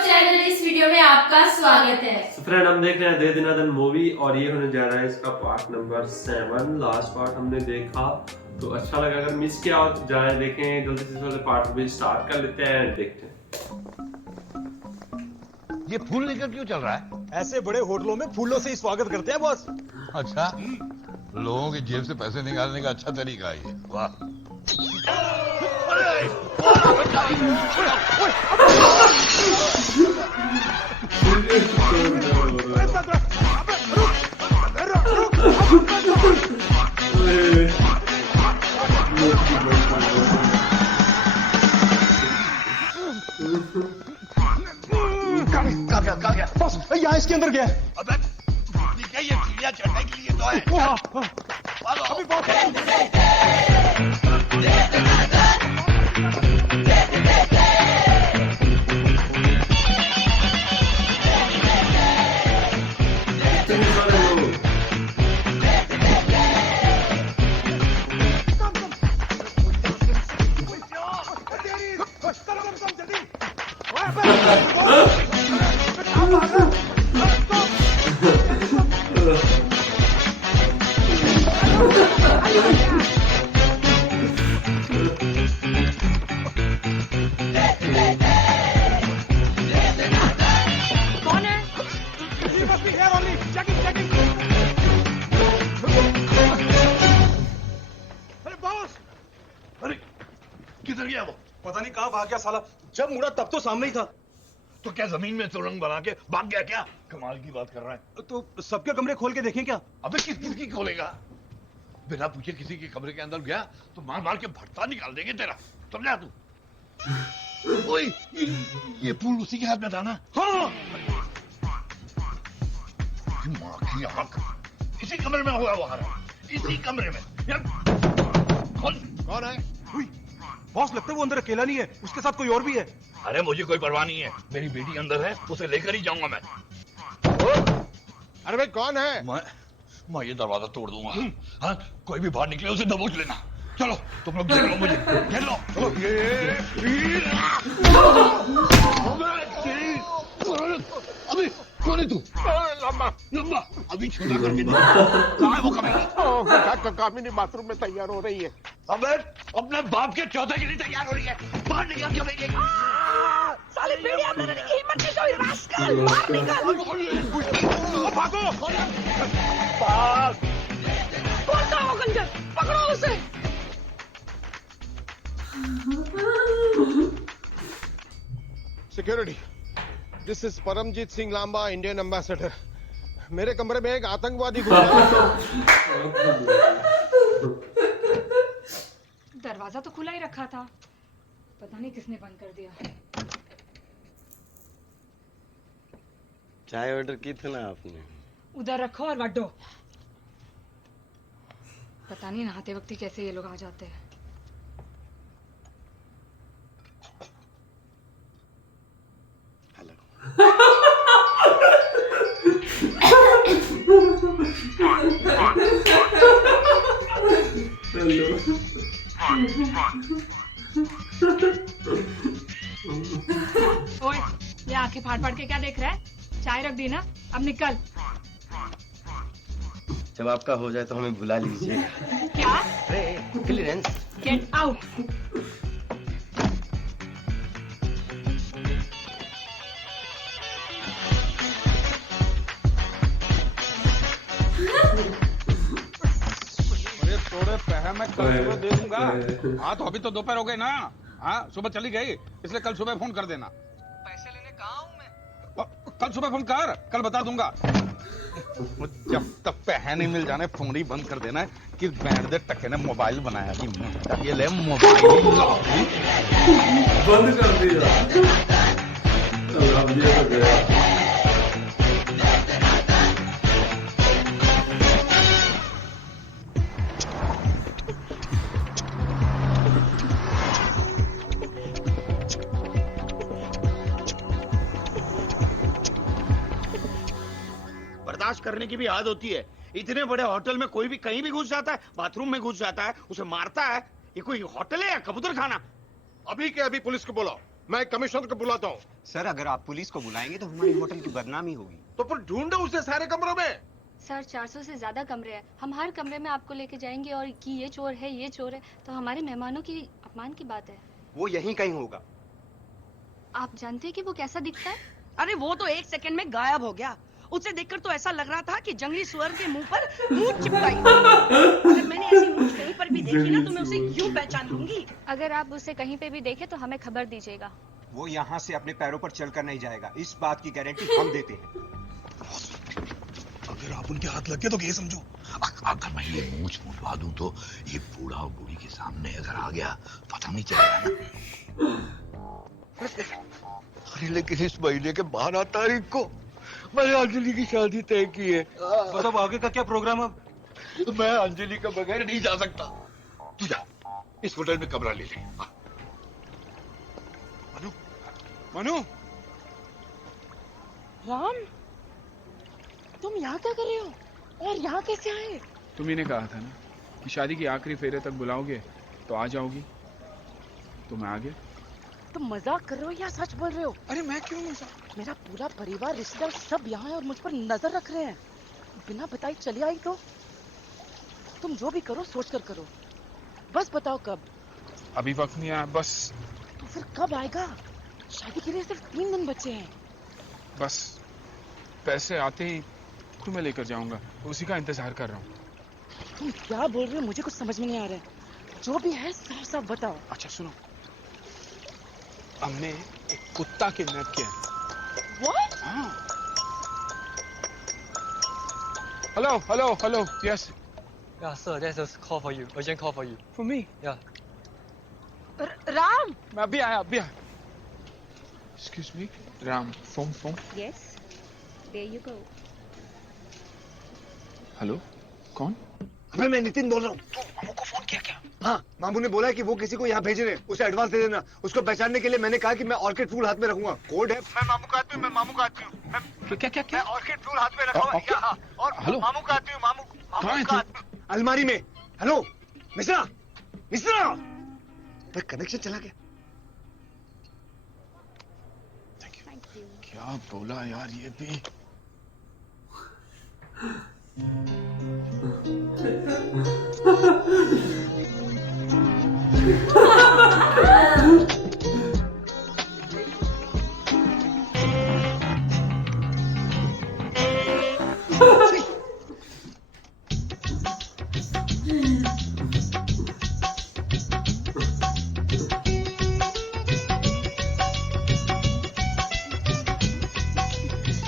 Channel. इस video में आपका स्वागत है। फ्रेंड, हम देख रहे हैं दे दनादन मूवी और ये होने जा रहा है इसका पार्ट नंबर 7। लास्ट पार्ट हमने देखा तो अच्छा लगा। अगर मिस किया हो तो जाए देखें। जल्दी से वाले पार्ट भी स्टार्ट कर लेते हैं, देखते हैं। ये फूल लेकर क्यों चल रहा है? ऐसे बड़े होटलों में फूलों से ही स्वागत करते हैं बॉस। अच्छा, लोगों की जेब से पैसे निकालने का अच्छा तरीका है ये। वाह। कहाँ गया? बॉस यहाँ इसके अंदर गया है। अबे क्या ये चिड़िया चढ़ने के लिए तो है? भागो। अभी बॉस कौन है? अरे किधर गया वो? पता नहीं कहाँ भाग गया साला। जब मुड़ा तब तो सामने ही था। तो क्या जमीन में सुरंग बना के भाग गया क्या? कमाल की बात कर रहा है। तो सबके कमरे खोल के देखें क्या? अबे किसकी खोलेगा? बिना पूछे किसी के कमरे के अंदर गया तो मार मार के भट्टा निकाल देंगे तेरा। समझा तू? ओए, ये फूल उसी के हाथ में था ना? हाँ। माँ की आंख। इसी कमरे में हुआ वो हरा। इसी कमरे में। कौन है? हुई। बॉस लगता है वो अंदर अकेला नहीं है, उसके साथ कोई और भी है। अरे मुझे कोई परवाह नहीं है। मेरी बेटी अंदर है, उसे लेकर ही जाऊंगा मैं। अरे भाई कौन है? मैं ये दरवाजा तोड़ दूंगा। हाँ, कोई भी बाहर निकले उसे दबोच लेना। चलो तुम लोग घेर लो मुझे। घेर लो। चलो। अभी कौन है तू? लंबा लंबा अभी छोटा करके दे। कहाँ है वो कमीनी? कामिनी बाथरूम में तैयार हो रही है। अबे अपने बाप के चौथे के लिए तैयार हो रही है। बाहर निकल के भेजेगी। साले बेड़ी अंदर की हिम्मत नहीं तो रास्कल बाहर निकल। भागो। कौन था वो गंजर? पकड़ो उसे। Security, this is Paramjit Singh Lamba, Indian ambassador. मेरे कमरे में एक आतंकवादी घुस गया। दरवाजा तो खुला ही रखा था, पता नहीं किसने बंद कर दिया। चाय ऑर्डर की थी ना आपने? उधर रखो और वड्डो। पता नहीं नहाते वक्त ही कैसे ये लोग आ जाते हैं। हेलो। ओए, ये आंखें फाड़ फाड़ के क्या देख रहा है? चाय रख दी ना, अब निकल। जब आपका हो जाए तो हमें बुला लीजिएगा। क्या? अरे क्लियरेंस। Get out. अरे थोड़े पैसे मैं कल सुबह दे दूंगा। हाँ तो अभी तो दोपहर हो गए ना। हाँ सुबह चली गई, इसलिए कल सुबह फोन कर देना। पैसे लेने कहाँ हूँ मैं? कल सुबह फोन कर, कल बता दूंगा। जब तक पैसे नहीं मिल जाने फोन ही बंद कर देना है कि बैंड दे टके ने मोबाइल बनाया कि ये ले मोबाइल बंद कर दिया। अब ये हो गया। बर्दाश्त करने की भी आदत होती है। इतने बड़े होटल में कोई भी कहीं भी घुस जाता है, बाथरूम में घुस जाता है, उसे मारता है। ये कोई होटल है या कबूतर खाना? अभी के अभी पुलिस को बुलाओ। मैं कमिश्नर को बुलाता हूँ। सर अगर आप पुलिस को बुलाएंगे तो हमारी होटल की बदनामी होगी। तो फिर ढूंढो उसे सारे कमरों में। सर 400 से ज्यादा कमरे हैं, हम हर कमरे में आपको लेके जाएंगे और कि ये चोर है ये चोर है तो हमारे मेहमानों की अपमान की बात है। वो यहीं कहीं होगा। आप जानते हैं कि वो कैसा दिखता है? अरे वो तो 1 सेकंड में गायब हो गया। उसे देखकर तो ऐसा लग रहा था कि जंगली सुअर के मुंह पर मूंछ चिपकाई। अगर मैंने ऐसी मूंछ कहीं पर भी देखी ना तो मैं उसे क्यों पहचान लूंगी। अगर आप उसे कहीं पे भी देखें तो हमें खबर दीजिएगा। वो यहाँ से अपने पैरों पर चलकर नहीं जाएगा, इस बात की गारंटी हम देते हैं। अगर आप उनके हाथ लग गए तो ये समझो, अगर मैं ये मूंछ मुंडवा दूं तो ये बूढ़ा और बूढ़ी के सामने अगर आ गया पता नहीं चलेगा ना। अरे लेकिन इस महीने के 12 तारीख को मैंने अंजलि की शादी तय की है। मतलब आगे का क्या प्रोग्राम अब? मैं अंजलि के बगैर नहीं जा सकता। तू जा, इस होटल में कमरा ले ले। मनु, मनु, राम, तुम यहाँ क्या कर रहे हो और यहाँ कैसे आए? तुम्ही ने कहा था ना कि शादी की आखिरी फेरे तक बुलाओगे तो आ जाओगी, तो मैं आ गया। तुम मजाक कर रहे हो या सच बोल रहे हो? अरे मैं क्यों मजाक? मेरा पूरा परिवार रिश्तेदार सब यहाँ है और मुझ पर नजर रख रहे हैं। बिना बताई चली आई तो? तुम जो भी करो सोच कर करो, बस बताओ कब? अभी वक्त नहीं आया, बस तो फिर कब आएगा? शादी के लिए सिर्फ 3 दिन बचे हैं। बस पैसे आते ही तुम्हें लेकर जाऊंगा, उसी का इंतजार कर रहा हूँ। तुम क्या बोल रहे हो? मुझे कुछ समझ में नहीं आ रहा है। जो भी है साफ साफ बताओ। अच्छा सुनो, हमने एक कुत्ता किडनैप किया है। What? हाँ। Hello hello hello, yes. Yeah, sir, there's a call for you. Urgent call for you. For me? Yeah. Ram! मैं अभी आया, अभी आया। Excuse me, Ram, phone. Yes, there you go. Hello, कौन? अबे मैं नितिन बोल रहा हूँ। तू मामू को फोन किया क्या? हाँ, मामू ने बोला है कि वो किसी को यहाँ भेज रहे हैं, उसे एडवांस दे देना। उसको पहचानने के लिए मैंने कहा कि मैं ऑर्किड फूल हाथ में रखूंगा। कोड है, मैं मामू का आदमी हूँ, मैं मामू का आदमी हूँ। क्या मैं ऑर्किड फूल हाथ में रखा हुआ ऑर्किड? यहाँ, और हेलो? मामू का आदमी हूँ, मामू कहाँ है का तू? आदमी। अलमारी में। हेलो, मिश्रा, मिश्रा, पर कनेक्शन चला गया। Thank you. क्या बोला यार ये भी?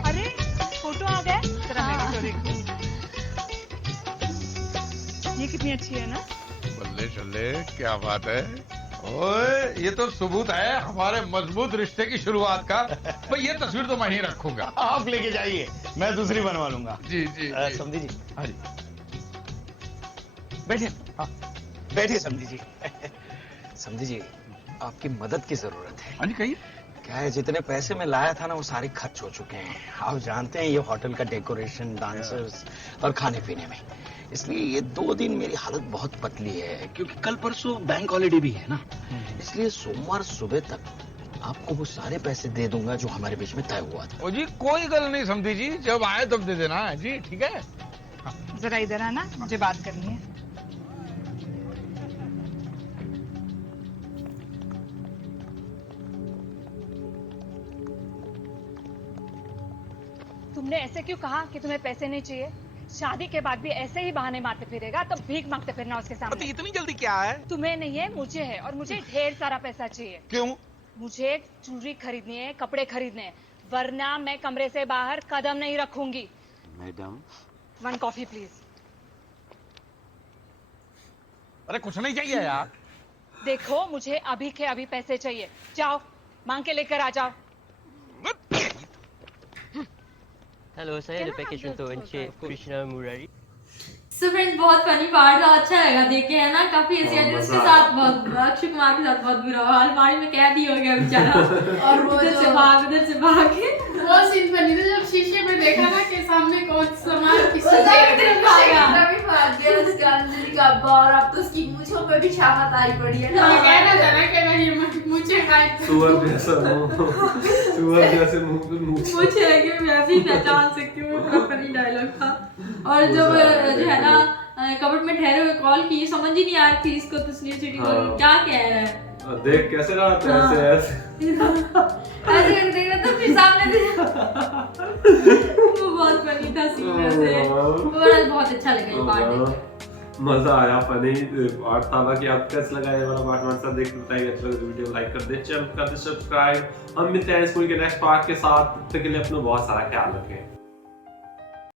अरे फोटो आ गए। जरा मैं भी तो देखूं। ये कितनी अच्छी है ना? बल्ले चले, क्या बात है। ओए, ये तो सबूत है हमारे मजबूत रिश्ते की शुरुआत का। भाई ये तस्वीर तो मैं ही रखूंगा। आप लेके जाइए, मैं दूसरी बनवा लूंगा। जी जी, जी। समझी जी, हाँ जी। बैठिए। हाँ, बैठिए समझी जी। समझी जी, आपकी मदद की जरूरत है। हाँ जी, कहिए। क्या है, जितने पैसे मैं लाया था ना वो सारे खर्च हो चुके हैं। आप जानते हैं ये होटल का डेकोरेशन, डांसर्स और खाने पीने में, इसलिए ये 2 दिन मेरी हालत बहुत पतली है, क्योंकि कल परसों बैंक हॉलीडे भी है ना। इसलिए सोमवार सुबह तक आपको वो सारे पैसे दे दूंगा जो हमारे बीच में तय हुआ था। ओ जी, कोई गल नहीं समझी जी, जब आए तब दे देना जी, ठीक है। जरा इधर आना, मुझे बात करनी है। तुमने ऐसे क्यों कहा कि तुम्हें पैसे नहीं चाहिए? शादी के बाद भी ऐसे ही बहाने मारते फिरेगा तो भीख मांगते फिरना उसके सामने। इतनी जल्दी क्या है? तुम्हें नहीं है, मुझे है, और मुझे ढेर सारा पैसा चाहिए। क्यों? मुझे ज्वेलरी खरीदनी है, कपड़े खरीदने हैं, वरना मैं कमरे से बाहर कदम नहीं रखूंगी। Madam, 1 coffee please. अरे कुछ नहीं चाहिए यार। देखो, मुझे अभी के अभी पैसे चाहिए। जाओ, मांग के लेकर आ जाओ। Hello, sir. The package to Krishna Murari. So friends, बहुत फनी पार्ट था, अच्छा लगा देख के, है ना। काफी ऐसी हाँ, उसके मजा साथ बहुत अक्षय कुमार के साथ बहुत बुरा हुआ, अलमारी में कैद ही हो गया बेचारा। और वो उधर से भाग वो सीन बनी थी जब शीशे में देखा ना कि सामने कौन सामान किसी भाग गया। अंजलि का डब्बा और अब तो उसकी मूंछों पे भी शामत आई पड़ी है ना। कहना था ना कि मेरी मुझे सुअर जैसा मुंह, सुअर जैसे मुंह पे मूंछ। मुझे है कि मैं भी पहचान सकती हूँ, बड़ा फनी डायलॉग था। और जब जो है ना कबर्ड में ठहरे हुए कॉल की, समझ ही नहीं आ रही थी इसको तस्लीम सिटी को क्या कह रहा है। देख कैसे रहा था, ऐसे ऐसे ऐसे कर देख रहा था, फिर सामने वो बहुत फनी था सीन वैसे, वो बहुत अच्छा लगा ये पार्ट। मजा आया, फनी पार्ट था। बाकी आपको कैसा लगा ये वाला पार्ट, हमारे साथ देख के बताइए। अच्छा लगा तो वीडियो लाइक कर दे, चैनल कर दे सब्सक्राइब। हम मिलते हैं स्कूल के नेक्स्ट पार्ट के साथ, तब तक के लिए अपना बहुत सारा ख्याल रखें।